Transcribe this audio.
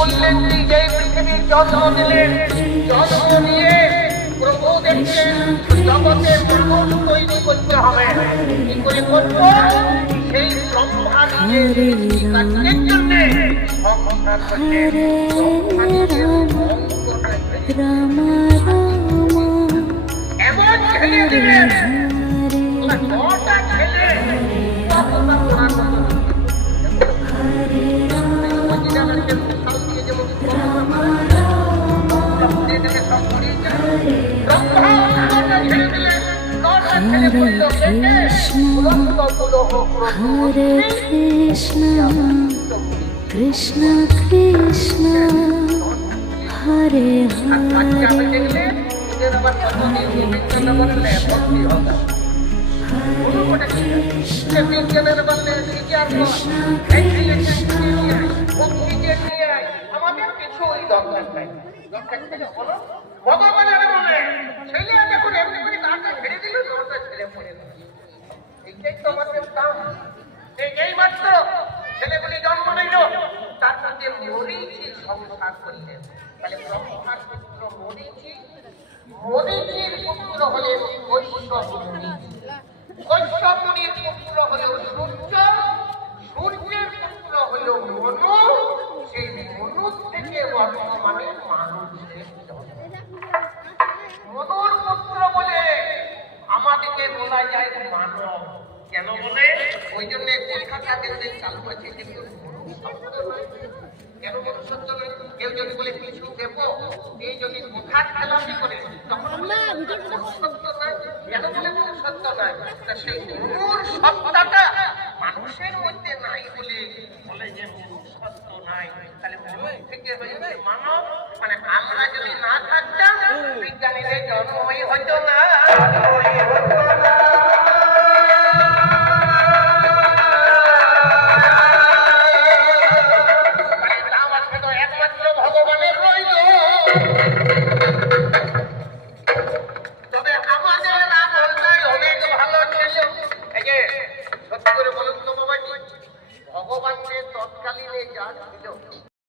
করলেন, নিজেই পৃথিবীর জন্ম দিলেন। জন্ম নিয়ে প্রভু দেখছেন জগতে মানুষ তৈরি করতে হবে। কি করে করব? সেই ব্রহ্মা নিজের কাজের জন্য সংসার করছেন। ব্রহ্মা নিজের এমন ছেলে দিলেন, নটা ছেলে Hare Krishna, Krishna Krishna, Hare Hare. আমাদের কিছুই দরকার নাই। ভগবানের বলে ছেলে যখন এমনি করে গানটা ছেড়ে দিল, নটা ছেলে পড়ে গেল। এইটাই তো আমাদের কাম। এই মাত্র ছেলেগুলি জন্ম নিল, তার সাথে মরিচি সংসার করলেন। তাহলে ব্রহ্মার পুত্র মরিচি, মরিচির পুত্র হলেন কৈশ্যপ মুনি, কৈশ্যপ মুনির পুত্র হল সূর্য, সূর্যের পুত্র হল মনু, সেই মনু থেকে বর্তমানে মানুষের জন্ম। মনুর পুত্র বলে আমাদেরকে বলা যায় মানব। কেন বলে? ওই জন্য কলকাতা কেন্দ্রে চালু আছে, কিন্তু কেন মনুষ্যত্ব নয়? কেউ যদি বলে কিছু দেবো, এই যদি কোথার খেলাপি করে, তখন মনুষ্যত্ব নয়। কেন বলে মনুষ্যত্ব নয়? সেই মনুর সত্তাটা মানুষের মধ্যে নাই বলে বলে যে মনুষ্যত্ব নাই। তাহলে মনু থেকে হয়েছে মানব। মানে আমরা যদি না থাকতাম, বিজ্ঞানীদের জন্মই হতো না।